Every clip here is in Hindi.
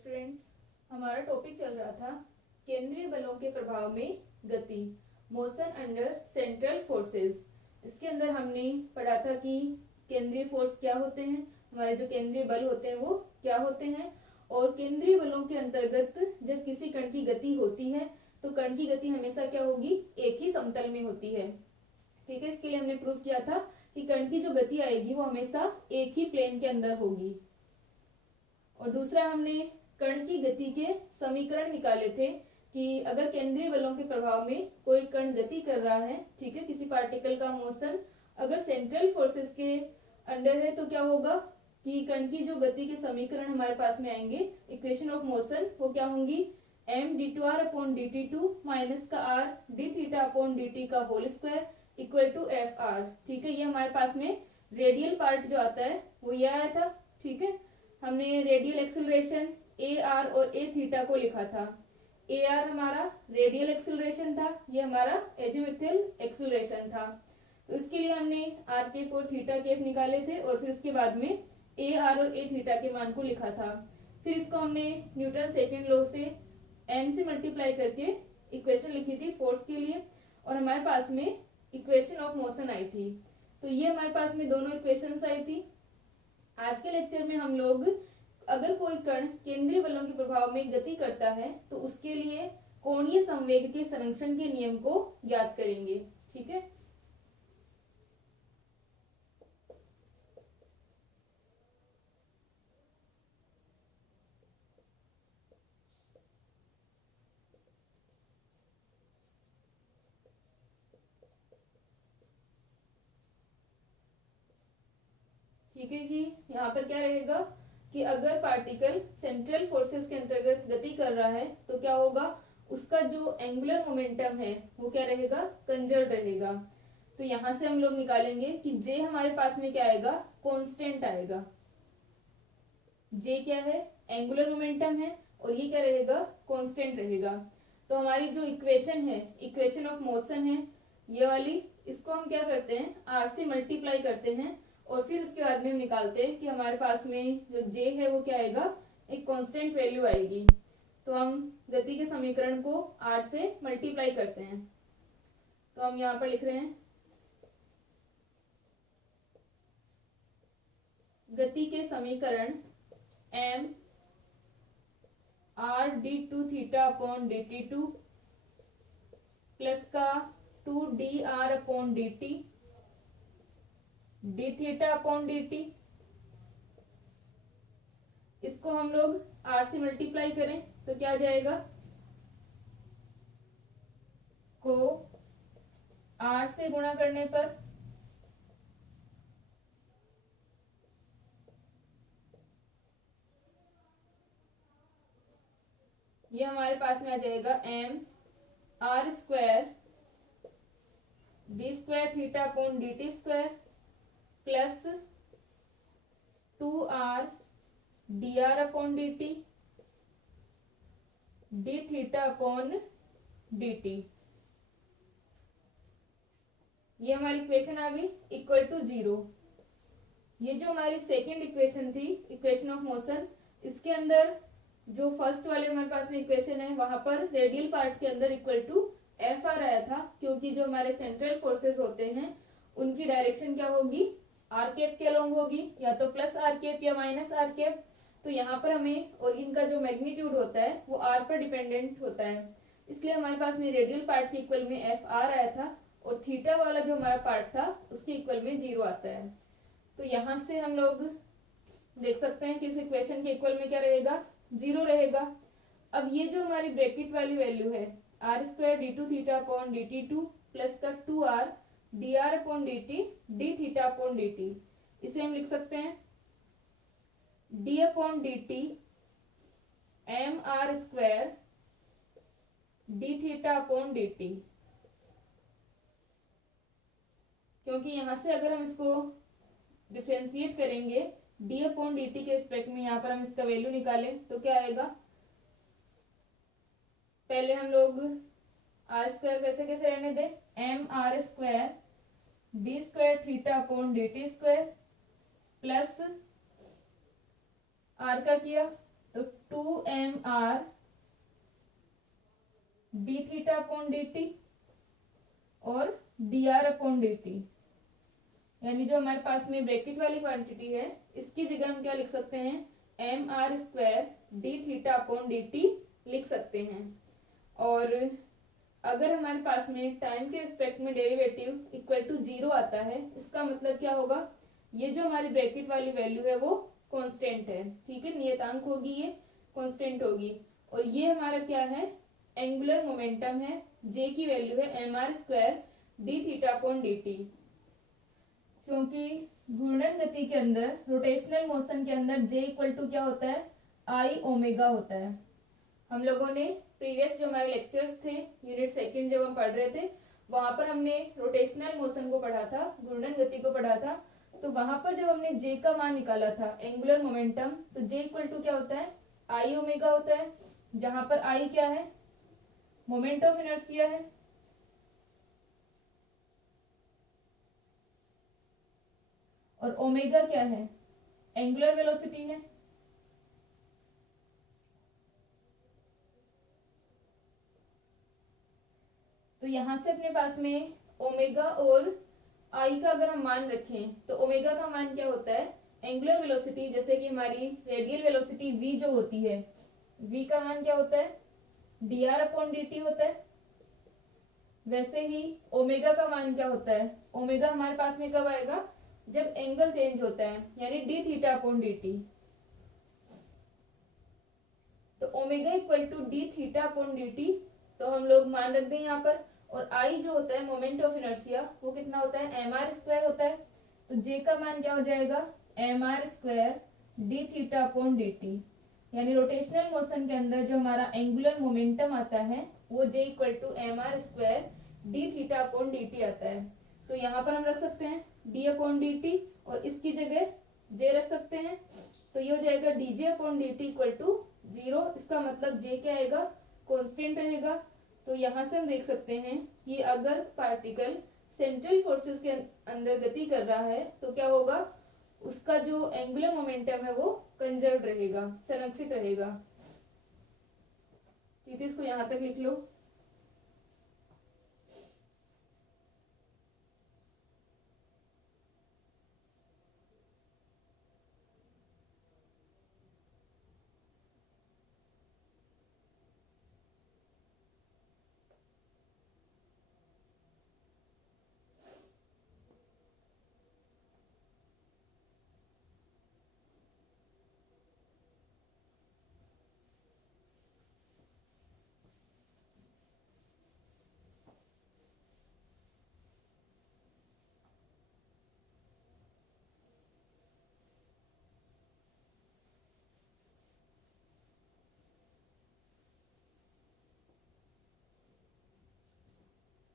स्टूडेंट्स, हमारा टॉपिक चल रहा था केंद्रीय बलों के प्रभाव में गति, मोशन अंडर सेंट्रल फोर्सेस। इसके अंदर हमने पढ़ा था कि केंद्रीय फोर्स क्या होते हैं, हमारे जो केंद्रीय बल होते हैं वो क्या होते हैं, और केंद्रीय बलों के अंतर्गत जब किसी कण की गति होती है तो कण की गति हमेशा क्या होगी, एक ही समतल में होती है। ठीक है, इसके लिए हमने प्रूव किया था कि कण की जो गति आएगी वो हमेशा एक ही प्लेन के अंदर होगी। और दूसरा हमने कण की गति के समीकरण निकाले थे कि अगर केंद्रीय बलों के प्रभाव में कोई कण गति कर रहा है, ठीक है, किसी पार्टिकल का मोशन अगर सेंट्रल फोर्सेस के अंडर है तो क्या होगा कि कण की जो गति के समीकरण हमारे पास में आएंगे, इक्वेशन ऑफ मोशन, वो क्या होंगी, m d2r upon dt2 minus का r d theta upon dt का whole square equal to F R. ठीक है, ये हमारे पास में रेडियल पार्ट जो आता है वो ये आया था। ठीक है, हमने रेडियल एक्सेलरेशन ए आर और ए थीटा को लिखा था। ए आर हमारा रेडियल एक्सेलरेशन था, ये हमारा एजिमुथल एक्सेलरेशन था। तो इसके लिए हमने आर केप और थीटा केप निकाले थे और फिर उसके बाद में ए आर और ए थीटा के मान को लिखा था। फिर इसको हमने न्यूटन सेकेंड लॉ से एम से मल्टीप्लाई करके इक्वेशन लिखी थी फोर्स के लिए, और हमारे पास में इक्वेशन ऑफ मोशन आई थी। तो ये हमारे पास में दोनों इक्वेशंस आई थी। आज के लेक्चर में हम लोग अगर कोई कण केंद्रीय बलों के प्रभाव में गति करता है तो उसके लिए कोणीय संवेग के संरक्षण के नियम को ज्ञात करेंगे। ठीक है, ठीक है कि यहाँ पर क्या रहेगा कि अगर पार्टिकल सेंट्रल फोर्सेस के अंतर्गत गति कर रहा है तो क्या होगा, उसका जो एंगुलर मोमेंटम है वो क्या रहेगा, कंजर्व रहेगा। तो यहां से हम लोग निकालेंगे कि जे हमारे पास में क्या आएगा, कांस्टेंट आएगा। जे क्या है, एंगुलर मोमेंटम है, और ये क्या रहेगा, कांस्टेंट रहेगा। तो हमारी जो इक्वेशन है, इक्वेशन ऑफ मोशन है ये वाली, इसको हम क्या करते हैं, आर से मल्टीप्लाई करते हैं और फिर उसके बाद में हम निकालते हैं कि हमारे पास में जो जे है वो क्या आएगा, एक कांस्टेंट वैल्यू आएगी। तो हम गति के समीकरण को आर से मल्टीप्लाई करते हैं। तो हम यहाँ पर लिख रहे हैं गति के समीकरण m r d2 theta upon dt2 plus का 2dr upon dt d theta upon dt, इसको हम लोग r से मल्टीप्लाई करें तो क्या आ जाएगा, को r से गुणा करने पर ये हमारे पास में आ जाएगा m r square d square theta upon dt square plus 2r dr upon dt d theta upon dt। ये हमारी इक्वेशन आ गई इक्वल टू 0। ये जो हमारी सेकंड इक्वेशन थी, इक्वेशन ऑफ मोशन, इसके अंदर जो फर्स्ट वाले हमारे पास में इक्वेशन है वहां पर रेडियल पार्ट के अंदर इक्वल टू एफ आर आया था, क्योंकि जो हमारे सेंट्रल फोर्सेस होते हैं उनकी डायरेक्शन क्या होगी, आर केप के अलोंग होगी, या तो प्लस आर केप या माइनस आर केप। तो यहाँ पर हमें, और इनका जो मैग्नीट्यूड होता है वो आर पर डिपेंडेंट होता है, इसलिए हमारे पास में रेडियल पार्ट के इक्वल में एफ आर आया था, और थीटा वाला जो हमारा पार्ट था उसके इक्वल में 0 आता है। तो यहाँ से हम लोग देख सकते हैं कि इस इक्वेशन के इक्वल में क्या रहेगा, 0 रहेगा। अब ये जो हमारी ब्रैकेट वाली वैल्यू है R square D two theta upon D T two plus का 2r dr upon dt d theta upon dt, इसे हम लिख सकते हैं d upon dt M R square d theta upon dt, क्योंकि यहां से अगर हम इसको डिफरेंशिएट करेंगे d अपॉन dt के रिस्पेक्ट में, यहाँ पर हम इसका वैल्यू निकालें तो क्या आएगा, पहले हम लोग आर स्क्वायर वैसे कैसे रहने दें, M R square D square theta upon D T square plus R का किया तो 2mr D theta upon D T और dr अपॉन डी टी, यानी जो हमारे पास में ब्रैकेट वाली क्वांटिटी है इसकी जगह हम क्या लिख सकते हैं, M R square D theta upon D T लिख सकते हैं। और अगर हमारे पास में टाइम के रिस्पेक्ट में डेरिवेटिव इक्वल टू 0 आता है, इसका मतलब क्या होगा, ये जो हमारी ब्रैकेट वाली वैल्यू है वो कांस्टेंट है, ठीक है, नियतांक होगी, ये कांस्टेंट होगी। और ये हमारा क्या है, एंगुलर मोमेंटम है, जे की वैल्यू है M R square D theta upon D T. क्योंकि घूर्णन गति के अंदर, रोटेशनल मोशन के अंदर जे इक्वल टू क्या होता है, आई ओमेगा होता है। हम लोगों ने प्रीवियस जो हमारे लेक्चर्स थे यूनिट सेकंड जब हम पढ़ रहे थे, वहां पर हमने रोटेशनल मोशन को पढ़ा था, घूर्णन गति को पढ़ा था। तो वहां पर जब हमने जे का मान निकाला था, एंगुलर मोमेंटम, तो जे इक्वल टू क्या होता है, आई ओमेगा होता है, जहां पर आई क्या है, मोमेंट ऑफ इनर्शिया है, और ओमेगा क्या है, एंगुलर वेलोसिटी है। तो यहां से अपने पास में ओमेगा और आई का अगर हम मान रखें, तो ओमेगा का मान क्या होता है, एंगुलर वेलोसिटी, जैसे कि हमारी रेडियल वेलोसिटी v जो होती है, v का मान क्या होता है, dr अपॉन dt होता है। वैसे ही ओमेगा का मान क्या होता है, ओमेगा हमारे पास में कब आएगा, जब एंगल चेंज होता है, यानी d थीटा अपॉन dt। तो omega equal to D theta upon D T, तो हम लोग मान रख दें यहाँ पर। और आई जो होता है मोमेंट ऑफ इनर्शिया, वो कितना होता है, एम आर स्क्वायर होता है। तो जे का मान क्या हो जाएगा, M R square D theta upon D T, यानी रोटेशनल मोशन के अंदर जो हमारा एंगुलर मोमेंटम आता है वो J equal to M R square D theta upon D T आता है। तो यहाँ पर हम रख सकते हैं डी अपॉन डी टी, और इसकी जगह जे रख सकते हैं। तो ये हो जाएगा D J upon D T equal to 0। इसका मतलब जे क्या आएगा, कांस्टेंट रहेगा। तो यहाँ से हम देख सकते हैं कि अगर पार्टिकल सेंट्रल फोर्सेस के अंदर गति कर रहा है तो क्या होगा, उसका जो एंगुलर मोमेंटम है वो कंजर्व रहेगा, संरक्षित रहेगा। ठीक है, इसको यहाँ तक लिख लो।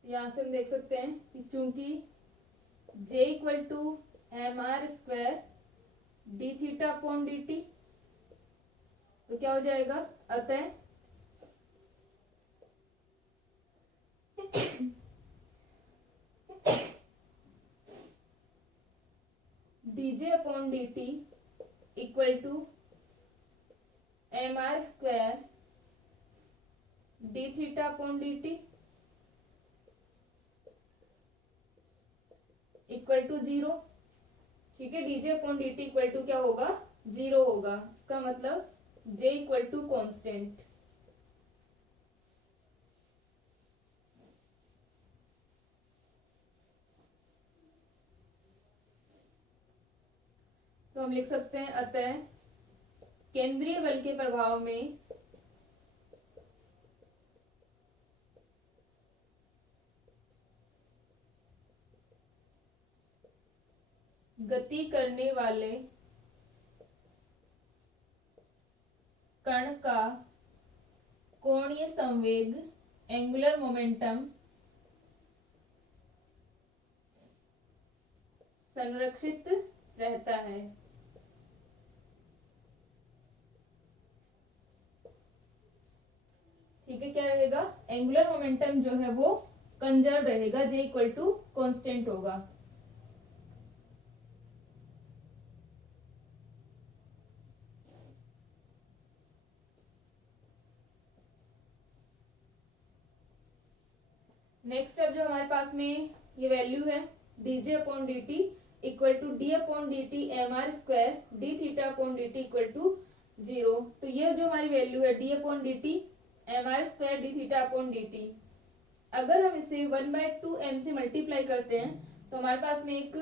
यहाँ से हम देख सकते हैं कि चूंकि J equal to M R square D theta upon D T, तो क्या हो जाएगा, अतः dj upon D T equal to M R square D theta upon D T equal to 0। ठीक है, D J upon D T equal to क्या होगा, 0 होगा। इसका मतलब जे इक्वल टू कॉन्स्टेंट। तो हम लिख सकते हैं अतः केंद्रीय बल के प्रभाव में गति करने वाले कण का कोणीय संवेग, एंगुलर मोमेंटम, संरक्षित रहता है। ठीक है, क्या रहेगा, एंगुलर मोमेंटम जो है वो कंजर्व रहेगा, जे इक्वल टू कांस्टेंट होगा। नेक्स्ट अब जो हमारे पास में ये वैल्यू है dj अपॉन dt equal to d upon dt mr square d theta upon dt equal to 0। तो ये जो हमारी वैल्यू है d upon dt mr square d theta upon dt, अगर हम इसे 1/2m से मल्टीप्लाई करते हैं तो हमारे पास में एक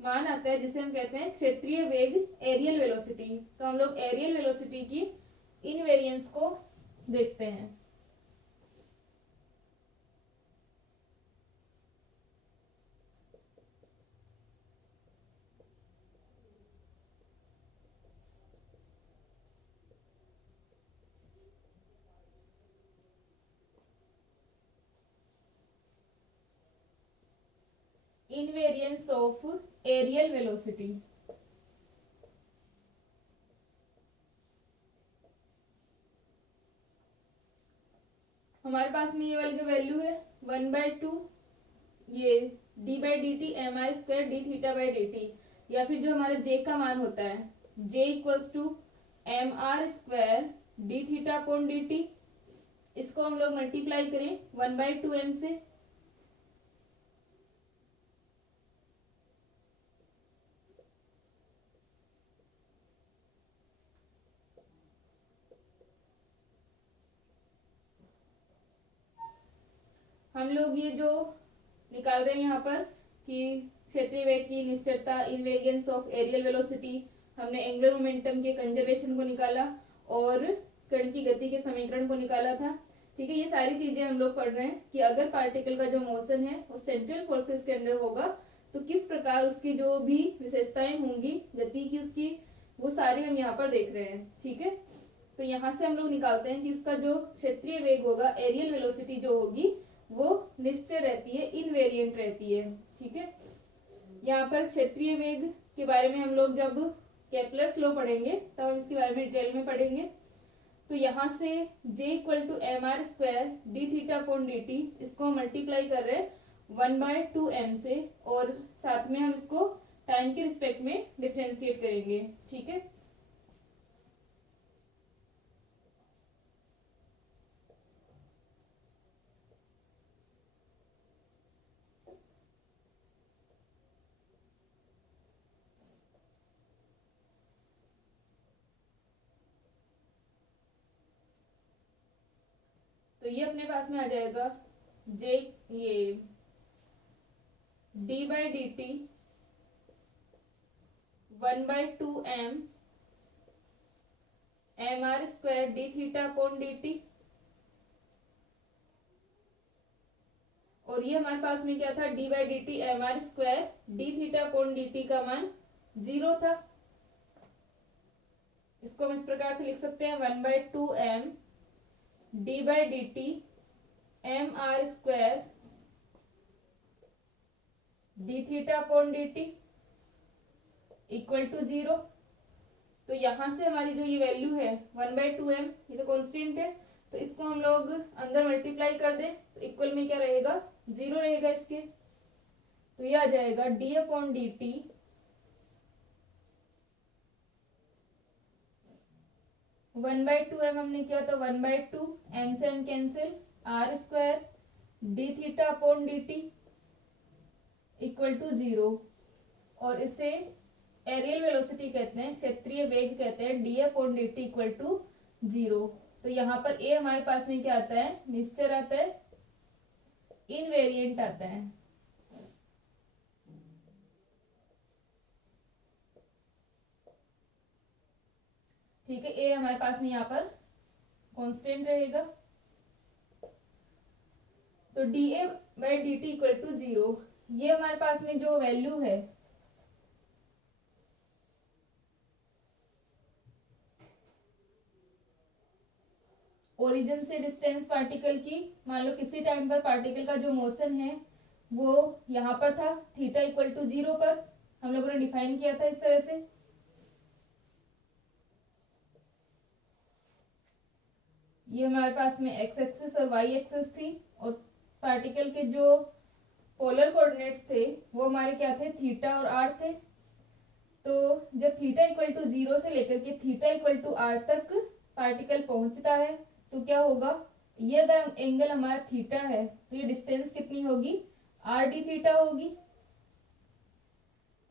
मान आता है जिसे हम कहते हैं क्षेत्रीय वेग, एरियल वेलोसिटी। तो हम लोग एरियल वेलोसिटी की इनवेरियंस को देखते हैं। Invariance of areal velocity. हमारे पास में ये वाली जो वैल्यू है 1/2 ये d by D T M R square D theta by D T, या फिर जो हमारा j का मान होता है j equals to M R square D theta upon D T, इसको हम लोग मल्टीप्लाई करें 1/2m से। हम लोग ये जो निकाल रहे हैं यहाँ पर कि क्षेत्रीय वेग की निश्चलता, इनवेरियंस ऑफ एरियल वेलोसिटी, हमने एंगुलर मोमेंटम के कंजर्वेशन को निकाला और कण की गति के समीकरण को निकाला था। ठीक है, ये सारी चीजें हम लोग पढ़ रहे हैं कि अगर पार्टिकल का जो मोशन है वो सेंट्रल फोर्सेस के अंदर होगा तो किस प्रकार उसकी जो भी विशेषताएं होंगी गति की उसकी, वो सारे हम यहाँ पर देख रहे हैं। ठीक है, तो यहाँ से हम लोग निकालते हैं कि उसका जो क्षेत्रीय वेग होगा, एरियल वेलोसिटी जो होगी वो निश्चय रहती है, इनवेरिएंट रहती है। ठीक है, यहाँ पर क्षेत्रीय वेग के बारे में हम लोग जब केपलर्स लॉ पढ़ेंगे तब हम इसके बारे में डिटेल में पढ़ेंगे। तो यहाँ से j equal to M R square D theta upon D T, इसको मल्टीप्लाई कर रहे हैं 1/2m से और साथ में हम इसको टाइम के रिस्पेक्ट में डिफरेंशिएट करेंगे। ठीक है, तो ये अपने पास में आ जाएगा j ये d by D T 1/2m M R square D theta upon D T, और ये हमारे पास में क्या था d by D T M R square D theta upon D T का मान 0 था। इसको हम इस प्रकार से लिख सकते हैं 1/2m d by D T M R square D theta upon D T equal to 0। तो यहां से हमारी जो ये वैल्यू है 1/2m, ये तो कांस्टेंट है, तो इसको हम लोग अंदर मल्टीप्लाई कर दें तो इक्वल में क्या रहेगा, 0 रहेगा इसके। तो ये आ जाएगा d upon D T 1/2m हमने किया तो 1/2m से m cancel, R square D theta upon D T equal to 0, और इसे एरियल वेलोसिटी कहते हैं, क्षेत्रीय वेग कहते हैं, d upon D T equal to 0। तो यहाँ पर a हमारे पास में क्या आता है, निश्चर आता है, इनवेरिएंट आता है। ठीक है, a हमारे पास में यहाँ पर कांस्टेंट रहेगा। तो dA by D T equal to 0, ये हमारे पास में जो वैल्यू है ओरिजिन से डिस्टेंस पार्टिकल की, मान लो किसी टाइम पर पार्टिकल का जो मोशन है वो यहाँ पर था थीटा इक्वल टू 0 पर, हम लोगों ने डिफाइन किया था इस तरह से। ये हमारे पास में एक्स एक्सिस और वाई एक्सिस थी, और पार्टिकल के जो पोलर कोऑर्डिनेट्स थे वो हमारे क्या थे, थीटा और आर थे। तो जब थीटा इक्वल टू 0 से लेकर के थीटा इक्वल टू आर तक पार्टिकल पहुंचता है तो क्या होगा, ये अगर एंगल हमारा थीटा है तो ये डिस्टेंस कितनी होगी, आर डी थीटा होगी।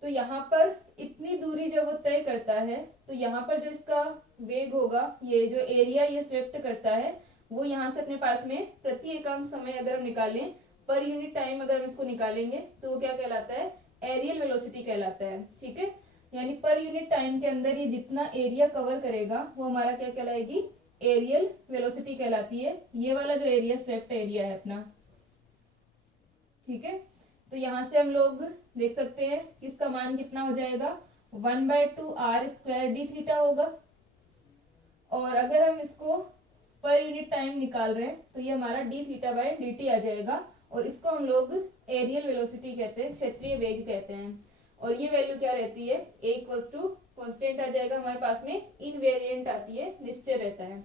तो यहाँ पर इतनी दूरी जब वो तय करता है तो यहाँ पर जो इसका वेग होगा, ये जो एरिया ये स्वेप्ट करता है, वो यहाँ से अपने पास में प्रति एकांक समय अगर हम निकालें, पर यूनिट टाइम अगर हम इसको निकालेंगे तो वो क्या कहलाता है, एरियल वेलोसिटी कहलाता है। ठीक है, यानी पर यूनिट टाइम के अंदर ये जितना एरिया कवर करेगा वो हमारा क्या कहलाएगी, एरियल वेलोसिटी कहलाती है। ये वाला जो एरिया स्वेप्ट एरिया है अपना। ठीक है, तो यहाँ से हम लोग देख सकते हैं कि इसका मान कितना हो जाएगा, 1/2 आर स्क्वायर डी थीटा होगा। और अगर हम इसको पर यूनिट टाइम निकाल रहे हैं तो ये हमारा D theta by D T आ जाएगा। और इसको हम लोग एरियल वेलोसिटी कहते हैं, क्षेत्रीय वेग कहते हैं। और ये वैल्यू क्या रहती है, ए इक्वल्स टू कॉन्स्टेंट आ जाएगा हमारे पास में, इनवेरिएंट आती है, निश्चय रहता है।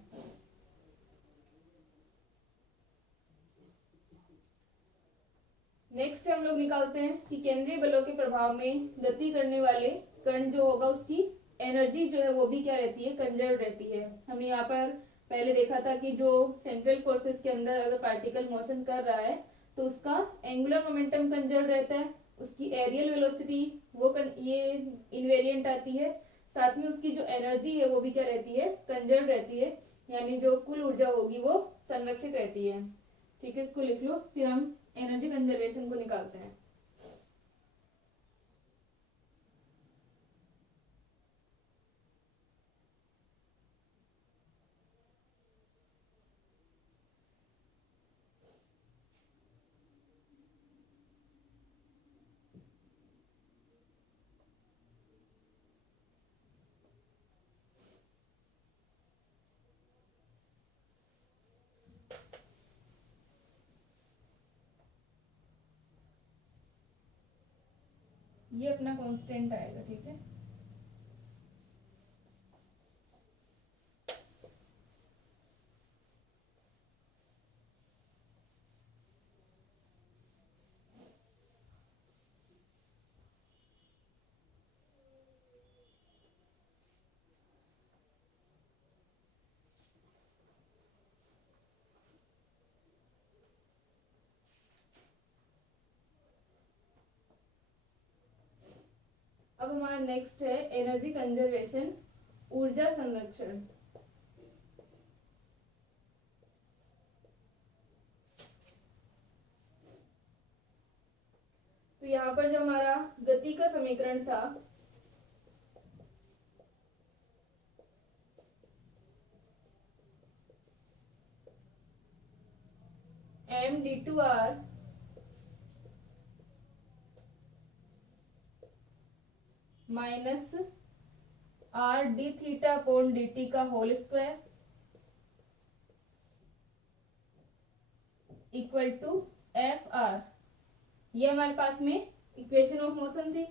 नेक्स्ट हम लोग निकालते हैं कि केंद्रीय बलों के प्रभाव में गति करने वाले कण जो होगा उसकी एनर्जी जो है वो भी क्या रहती है, कंजर्व रहती है। हमने यहाँ पर पहले देखा था कि जो सेंट्रल फोर्सेस के अंदर अगर पार्टिकल मोशन कर रहा है तो उसका एंगुलर मोमेंटम कंजर्व रहता है, उसकी एरियल वेलोसिटी वो ये इनवेरिएंट आती है, साथ में उसकी जो एनर्जी है वो भी क्या रहती है, कंजर्व रहती है, यानी जो कुल ऊर्जा होगी वो संरक्षित रहती है। ठीक है, इसको लिख लो, फिर हम एनर्जी कंजर्वेशन को निकालते हैं। ये अपना कांस्टेंट आएगा। ठीक है, अब हमारा नेक्स्ट है एनर्जी कंजर्वेशन, ऊर्जा संरक्षण। तो यहाँ पर जो हमारा गति का समीकरण था, md2r minus R D theta upon D T का whole square equal to F R, ये हमारे पास में इक्वेशन ऑफ मोशन थी।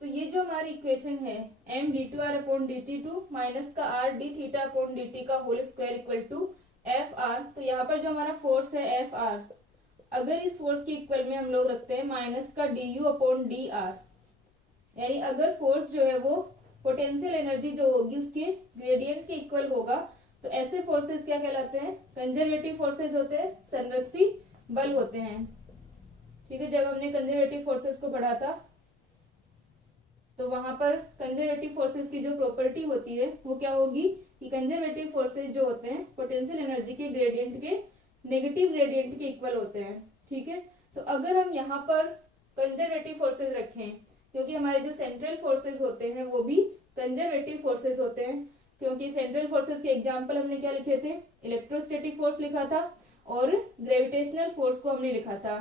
तो ये जो हमारी इक्वेशन है, M D two R upon D T two minus का R D theta upon D T का whole square equal to F R. तो यहाँ पर जो हमारा फोर्स है एफ आर, अगर इस फोर्स के इक्वल में हम लोग रखते हैं माइनस का D U upon D are, यानी अगर फोर्स जो है वो पोटेंशियल एनर्जी जो होगी उसके ग्रेडियंट के इक्वल होगा, तो ऐसे फोर्सेस क्या कहलाते हैं, कंजर्वेटिव फोर्सेस होते हैं, संरक्षी बल होते हैं। ठीक है, जब हमने कंजर्वेटिव फोर्सेस को पढ़ा था तो वहां पर कंजर्वेटिव फोर्सेस की जो प्रॉपर्टी होती है वो क्या होगी कि कंजर्वेटिव फोर्सेस जो होते हैं पोटेंशियल एनर्जी के ग्रेडियंट के नेगेटिव ग्रेडियंट के इक्वल होते हैं। ठीक है, तो अगर हम यहाँ पर कंजर्वेटिव फोर्सेस रखें, क्योंकि हमारे जो सेंट्रल फोर्सेस होते हैं वो भी कंजर्वेटिव फोर्सेस होते हैं, क्योंकि सेंट्रल फोर्सेस के एग्जाम्पल हमने क्या लिखे थे, इलेक्ट्रोस्टैटिक फोर्स लिखा था और ग्रेविटेशनल फोर्स को हमने लिखा था।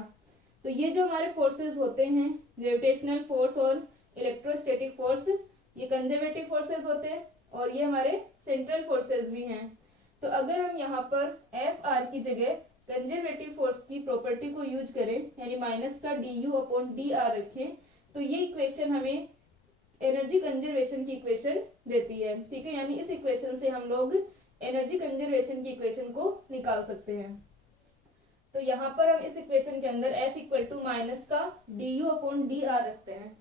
तो ये जो हमारे फोर्सेस होते हैं, ग्रेविटेशनल फोर्स और इलेक्ट्रोस्टैटिक फोर्स, ये कंजर्वेटिव फोर्सेस होते हैं और ये हमारे सेंट्रल फोर्सेस भी हैं। तो अगर हम यहाँ पर एफ आर की जगह कंजर्वेटिव फोर्स की प्रॉपर्टी को यूज करें, यानी माइनस का D U upon D are रखें, तो ये इक्वेशन हमें एनर्जी कंजर्वेशन की इक्वेशन देती है। ठीक है, यानी इस इक्वेशन से हम लोग एनर्जी कंजर्वेशन की इक्वेशन को निकाल सकते हैं। तो यहाँ पर हम इस इक्वेशन के अंदर F इक्वल टू माइनस का du अपॉन डी आर रखते हैं।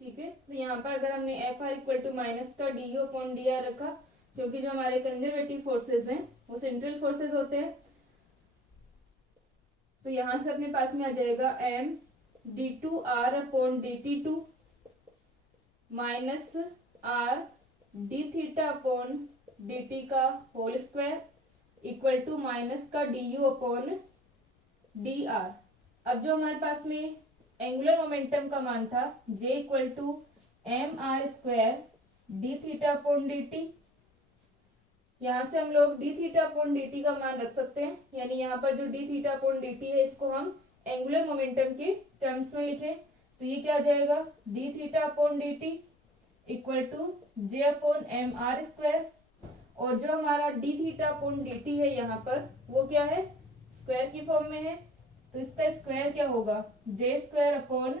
ठीक है, तो यहाँ पर अगर हमने F R equal to minus का D U upon D R रखा, क्योंकि जो हमारे कंजर्वेटिव फोर्सेज हैं वो सेंट्रल फोर्सेज होते हैं, तो यहाँ से अपने पास में आ जाएगा M D two R upon D T two minus R D theta upon D T का whole square equal to minus का D U upon D R. अब जो हमारे पास में एंगुलर मोमेंटम का मान था J equal to M R square D theta upon D T, यहाँ से हम लोग D theta upon D T का मान रख सकते हैं, यानी यहाँ पर जो D theta upon D T है इसको हम एंगुलर मोमेंटम के टर्म्स में लिखें तो ये क्या आ जाएगा, D theta upon D T equal to J upon M R square, और जो हमारा D theta upon D T है यहाँ पर वो क्या है, स्क्वायर की फॉर्म में है, तो इसका स्क्वायर क्या होगा, J square upon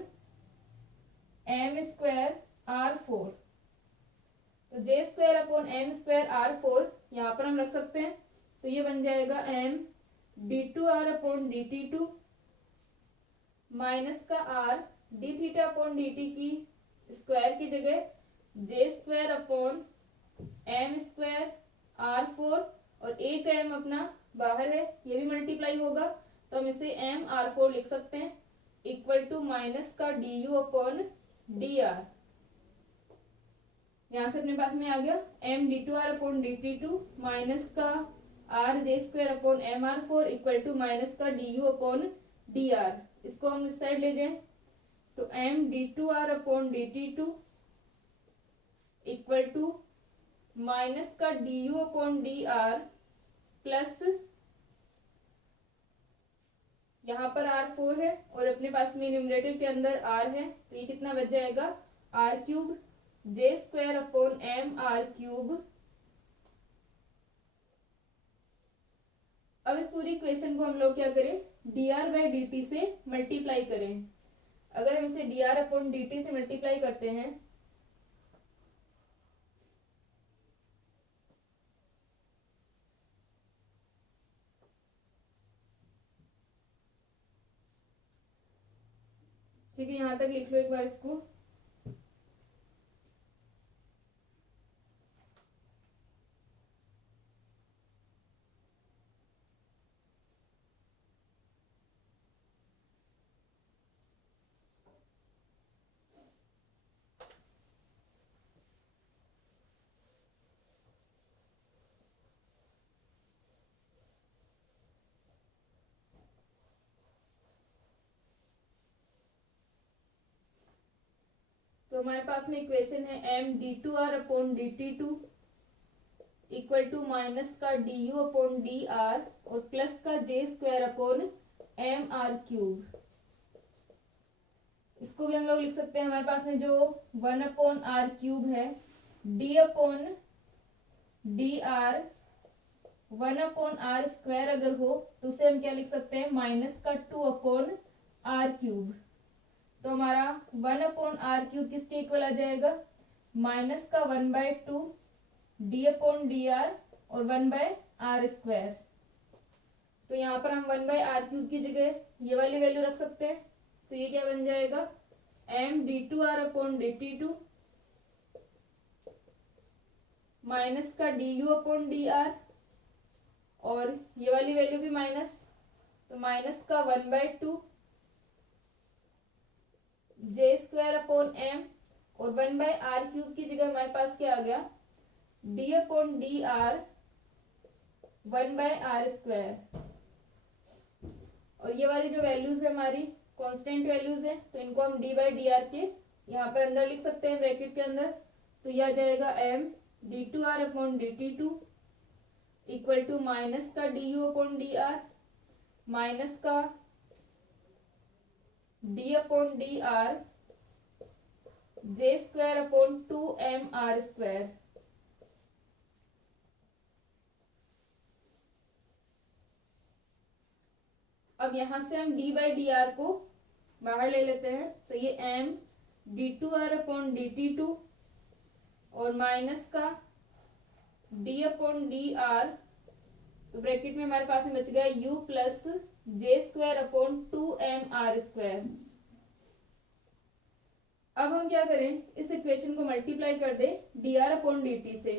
M square R four. तो J square upon M square R four यहाँ पर हम रख सकते हैं, तो ये बन जाएगा M D two R upon D T two minus का R D theta upon D T की स्क्वायर की जगह J square upon M square R four, और एक एम अपना बाहर है ये भी मल्टीप्लाई होगा, तो हम इसे एम आर फोर लिख सकते हैं इक्वल टू माइनस का D U upon D R. यहाँ से अपने पास में आ गया M D two R upon D T two minus का R J square upon M R four equal to minus का D U upon D R. इसको हम इस साइड ले जाएं तो M D two R upon D T two equal to minus का D U upon D are plus यहाँ पर R4 है और अपने पास में न्यूमरेटर के अंदर R है, तो ये कितना बच जाएगा, R cube J square upon M R cube. अब इस पूरी इक्वेशन को हम लोग क्या करें, dr बाई डी टी से मल्टीप्लाई करें। अगर हम इसे dr अपॉन डी टी से मल्टीप्लाई करते हैं ठीक है, यहाँ तक लिख लो एक बार इसको। तो हमारे पास में इक्वेशन है M D two R upon D T two equal to minus का D U upon D R और प्लस का J square upon M R cube. इसको भी हम लोग लिख सकते हैं, हमारे पास में जो वन अपॉन आर क्यूब है, D upon D R one upon R square अगर हो तो उसे हम क्या लिख सकते हैं, माइनस का टू अपॉन आर क्यूब। तो हमारा वन अपॉन आर क्यूब किसके इक्वल आ जाएगा, माइनस का one by two D upon D R और वन बाय आर स्क्वायर। तो यहाँ पर हम वन बाय आर क्यूब की जगह ये वाली वैल्यू रख सकते हैं, तो ये क्या बन जाएगा, M D two R upon D T two minus का D U upon D R, और ये वाली वैल्यू भी माइनस, तो माइनस का 1/2 जे स्क्वायर अपॉन एम, और 1/r³ की जगह हमारे पास क्या आ गया, D upon D are 1/r²। और ये वाली जो वैल्यूज है हमारी कांस्टेंट वैल्यूज है, तो इनको हम डी बाई डी आर के यहाँ पर अंदर लिख सकते हैं ब्रैकेट के अंदर। तो यह आ जाएगा M D two R upon D T two equal to minus का D U upon D R minus का D upon D R J square upon 2mr²। अब यहां से हम d बाई डी आर को बाहर ले लेते हैं, तो ये m D two R upon D T two और माइनस का d अपॉन डी आर, तो ब्रैकेट में हमारे पास में बच गया u plus J square upon 2mr²। अब हम क्या करें, इस इक्वेशन को मल्टीप्लाई कर दें D R upon D T से,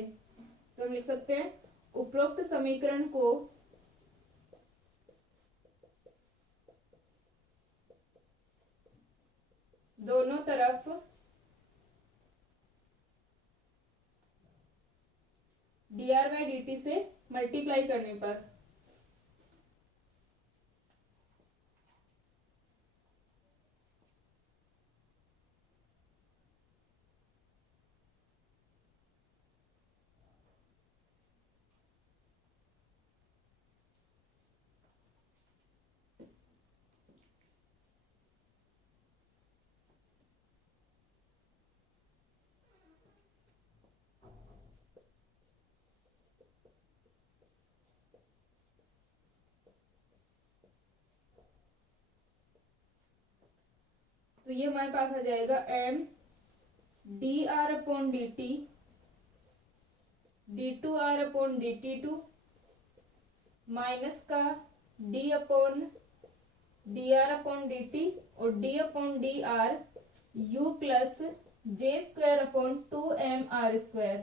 तो हम लिख सकते हैं उपरोक्त समीकरण को दोनों तरफ D R by D T से मल्टीप्लाई करने पर तो ये हमारे पास आ जाएगा M D R upon D T D two R upon D T two minus का D upon D R upon D T और D upon D R U plus J square upon 2mr²।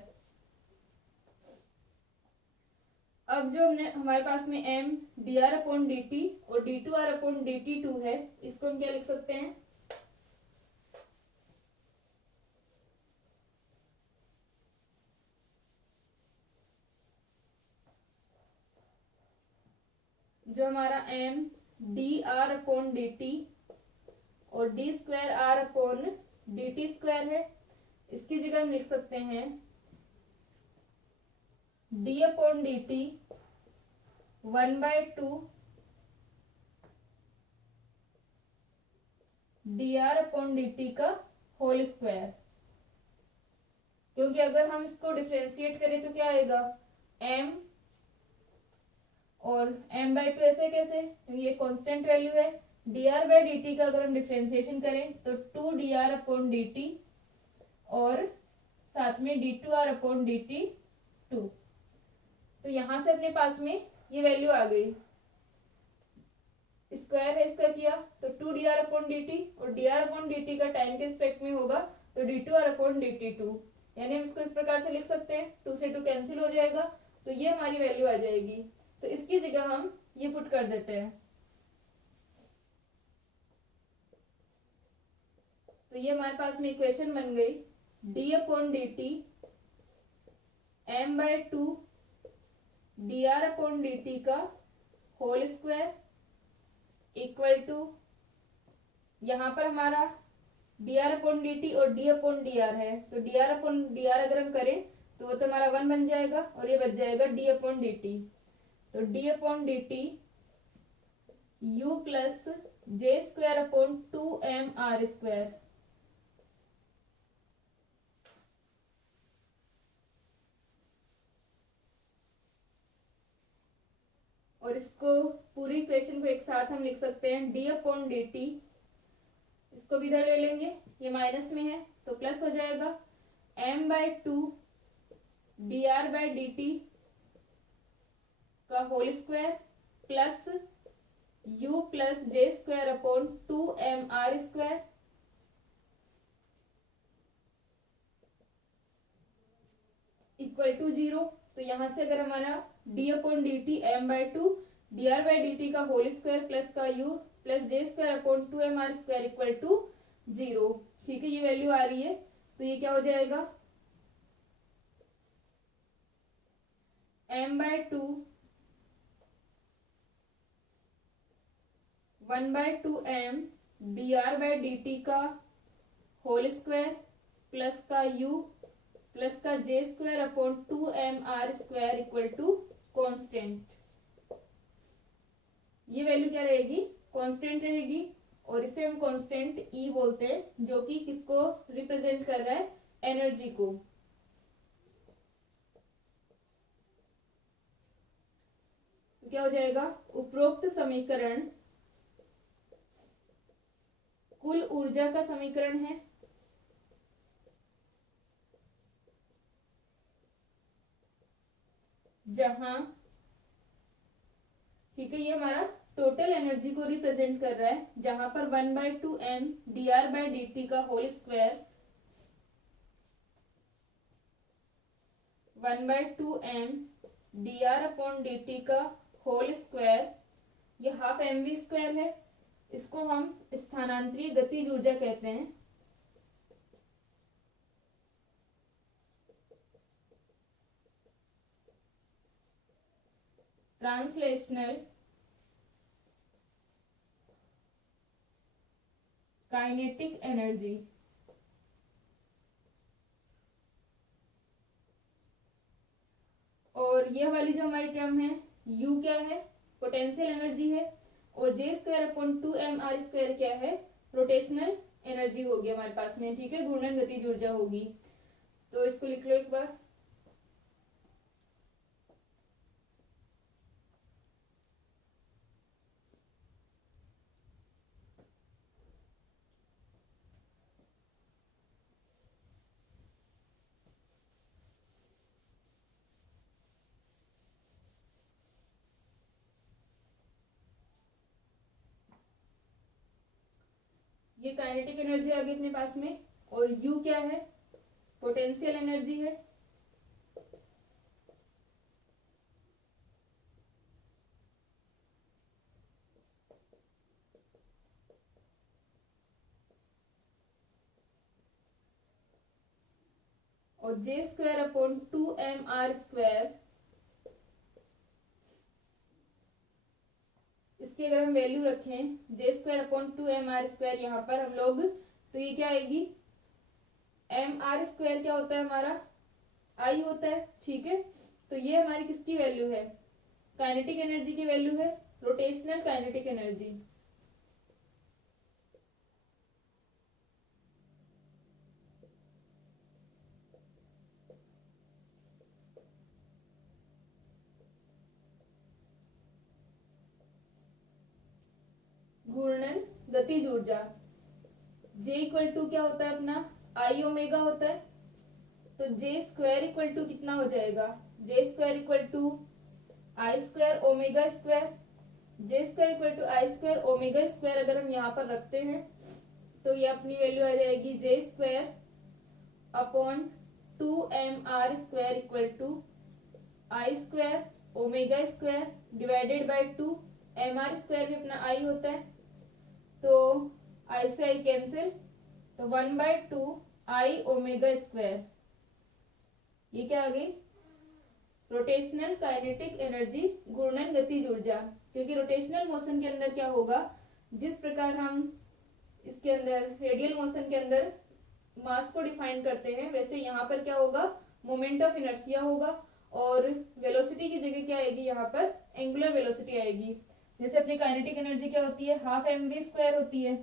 अब जो हमने हमारे पास में M D R upon D T और D two R upon D T two है, इसको हम क्या लिख सकते हैं, जो हमारा M D R upon D T और D square R upon D T square है, इसकी जगह हम लिख सकते हैं D upon D T 1/2 D R upon D T का होल स्क्वायर। क्योंकि अगर हम इसको डिफरेंशिएट करें तो क्या आएगा, m और m/2 ऐसे कैसे, ये कांस्टेंट वैल्यू है। dr बाई डी टी का अगर हम डिफरेंशिएशन करें तो 2dr अपॉन डी टी और साथ में d2r अपॉन डी टी 2। तो यहां से अपने पास में ये वैल्यू आ गई, स्क्वायर है इसका किया तो 2dr अपॉन डी टी और dr अपॉन डी टी का टाइम के रिस्पेक्ट में होगा तो d2r अपॉन डी टी 2, यानी हम इसको इस प्रकार से लिख सकते हैं, 2 से 2 कैंसिल हो जाएगा तो ये हमारी वैल्यू आ जाएगी। तो इसकी जगह हम ये पुट कर देते हैं, तो ये हमारे पास में इक्वेशन बन गई d upon D T m/2 dr upon D T का होल स्क्वायर इक्वल टू, यहाँ पर हमारा dr अपॉन डी टी और d अपॉन डी आर है, तो dr अपॉन डी आर अगर हम करें तो वो तो हमारा 1 बन जाएगा और ये बच जाएगा d अपॉन डी टी। तो d upon D T u plus J square upon 2mr²। और इसको पूरी इक्वेशन को एक साथ हम लिख सकते हैं d अपॉन डी टी, इसको भी इधर ले लेंगे, ये माइनस में है तो प्लस हो जाएगा m/2 dr by D T का whole square plus u plus J square upon 2mr² equal to 0। तो यहाँ से अगर हमारा D upon D T M by two D R by D T का होल स्क्वायर प्लस का U plus J square upon two M R square equal to 0, ठीक है, ये वैल्यू आ रही है। तो ये क्या हो जाएगा, m by two 1/2m D R by D T का होल स्क्वायर प्लस का u प्लस का J square upon 2mr square equal to constant. ये वैल्यू क्या रहेगी, कांस्टेंट रहेगी, और इसे हम कांस्टेंट E बोलते हैं, जो कि किसको रिप्रेजेंट कर रहा है, एनर्जी को। तो क्या हो जाएगा, उपरोक्त समीकरण कुल ऊर्जा का समीकरण है, जहां, ठीक है, ये हमारा टोटल एनर्जी को रिप्रेजेंट कर रहा है, जहां पर 1/2m D R by D T का whole square 1/2m D R upon D T का होल स्क्वायर, ये हाफ एम वी स्क्वायर है, इसको हम स्थानांतरीय गतिज ऊर्जा कहते हैं। Translational kinetic energy. और ये वाली जो हमारी टर्म है, U क्या है, पोटेंशियल एनर्जी है, और जे स्क्वायर अपॉन 2mr स्क्वायर क्या है, रोटेशनल एनर्जी होगी हमारे पास में, ठीक है, घूर्णन गतिज ऊर्जा होगी। तो इसको लिख लो एक बार। ये काइनेटिक एनर्जी आ गई अपने पास में, और U क्या है, पोटेंशियल एनर्जी है। और जे स्क्वायर अपॉन 2mr स्क्वायर, इसकी अगर हम वैल्यू रखें, जे स्क्वायर अपॉन 2mr स्क्वायर यहाँ पर हम लोग, तो ये क्या आएगी, mr स्क्वायर क्या होता है हमारा, I होता है, ठीक है। तो ये हमारी किसकी वैल्यू है, काइनेटिक एनर्जी की वैल्यू है, रोटेशनल काइनेटिक एनर्जी। घूर्णन गतिज ऊर्जा, J इक्वल टू क्या होता है अपना, I ओमेगा होता है। तो J स्क्वायर इक्वल टू कितना हो जाएगा, J square equal to I square omega square, J square equal to I square omega square अगर हम यहाँ पर रखते हैं, तो ये अपनी वैल्यू आ जाएगी J square upon 2mr square equal to I square omega square divided by 2, mr square भी अपना I होता है, तो I से I कैंसिल, तो 1/2 I ओमेगा स्क्वायर, ये क्या आ गई, रोटेशनल काइनेटिक एनर्जी, घूर्णन गतिज ऊर्जा। क्योंकि रोटेशनल मोशन के अंदर क्या होगा, जिस प्रकार हम इसके अंदर रेडियल मोशन के अंदर मास को डिफाइन करते हैं, वैसे यहाँ पर क्या होगा, मोमेंट ऑफ इनर्शिया होगा, और वेलोसिटी की जगह क्या आएगी, यहाँ पर एंगुलर वेलोसिटी आएगी। जैसे अपनी काइनेटिक एनर्जी क्या होती है, हाफ एम वी स्क्वायर होती है,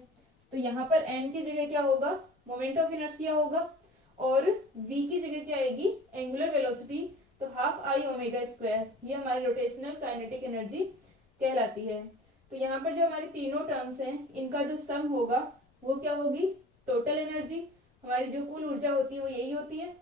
तो यहाँ पर m की जगह क्या होगा, मोमेंट ऑफ इनर्शिया होगा, और v की जगह क्या आएगी, एंगुलर वेलोसिटी, तो हाफ I ओमेगा स्क्वायर, ये हमारी रोटेशनल काइनेटिक एनर्जी कहलाती है। तो यहाँ पर जो हमारी तीनों टर्म्स हैं, इनका जो सम होगा वो क्या होगी, टोटल एनर्जी, हमारी जो कुल ऊर्जा होती है वो यही होती है।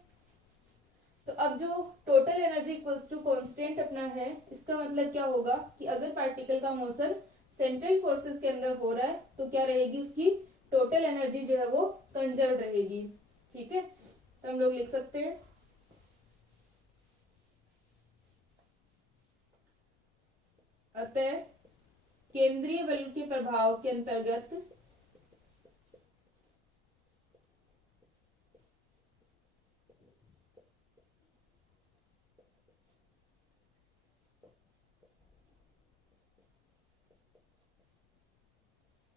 तो अब जो total energy equals to constant अपना है, इसका मतलब क्या होगा कि अगर पार्टिकल का मोशन सेंट्रल फोर्सेस के अंदर हो रहा है, तो क्या रहेगी, उसकी टोटल एनर्जी जो है वो कंजर्व रहेगी, ठीक है। तो हम लोग लिख सकते हैं अतः केंद्रीय बल के प्रभाव के अंतर्गत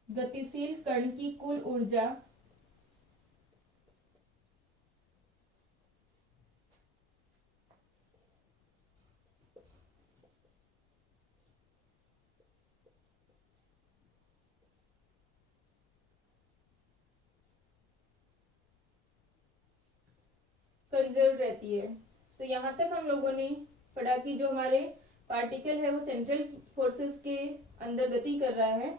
गतिशील कण की कुल ऊर्जा कंजर्व रहती है। तो यहाँ तक हम लोगों ने पढ़ा कि जो हमारे पार्टिकल है वो सेंट्रल फोर्सेस के अंदर गति कर रहा है,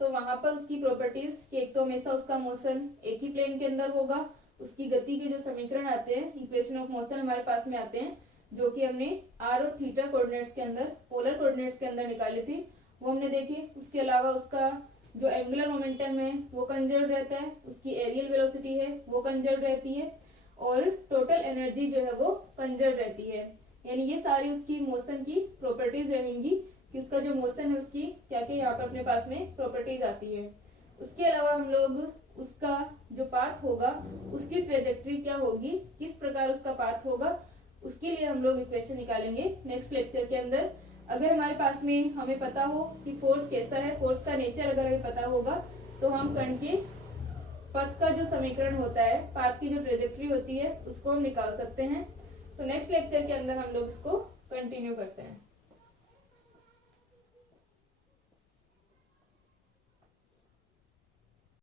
तो वहां पर उसकी प्रॉपर्टीज कि एक तो हमेशा उसका मोशन एक ही प्लेन के अंदर होगा, उसकी गति के जो समीकरण आते हैं, इक्वेशन ऑफ मोशन हमारे पास में आते हैं, जो कि हमने आर और थीटा कोऑर्डिनेट्स के अंदर, पोलर कोऑर्डिनेट्स के अंदर निकाले थे, वो हमने देखे। उसके अलावा उसका जो एंगुलर मोमेंटम है वो कंजर्व रहता है, उसकी एरियल वेलोसिटी है वो कंजर्व रहती है, और टोटल एनर्जी जो है वो कंजर्व रहती है। यानी ये सारी उसकी मोशन की प्रॉपर्टीज रहेंगी कि उसका जो मोशन है उसकी क्या क्या यहाँ पर अपने पास में प्रॉपर्टीज आती है। उसके अलावा हम लोग उसका जो पाथ होगा उसकी ट्रेजेक्ट्री क्या होगी, किस प्रकार उसका पाथ होगा, उसके लिए हम लोग इक्वेशन निकालेंगे नेक्स्ट लेक्चर के अंदर। अगर हमारे पास में हमें पता हो कि फोर्स कैसा है, फोर्स का नेचर अगर हमें पता होगा, तो हम कण के पथ का जो समीकरण होता है, पाथ की जो ट्रेजेक्ट्री होती है, उसको हम निकाल सकते हैं। तो नेक्स्ट लेक्चर के अंदर हम लोग इसको कंटिन्यू करते हैं।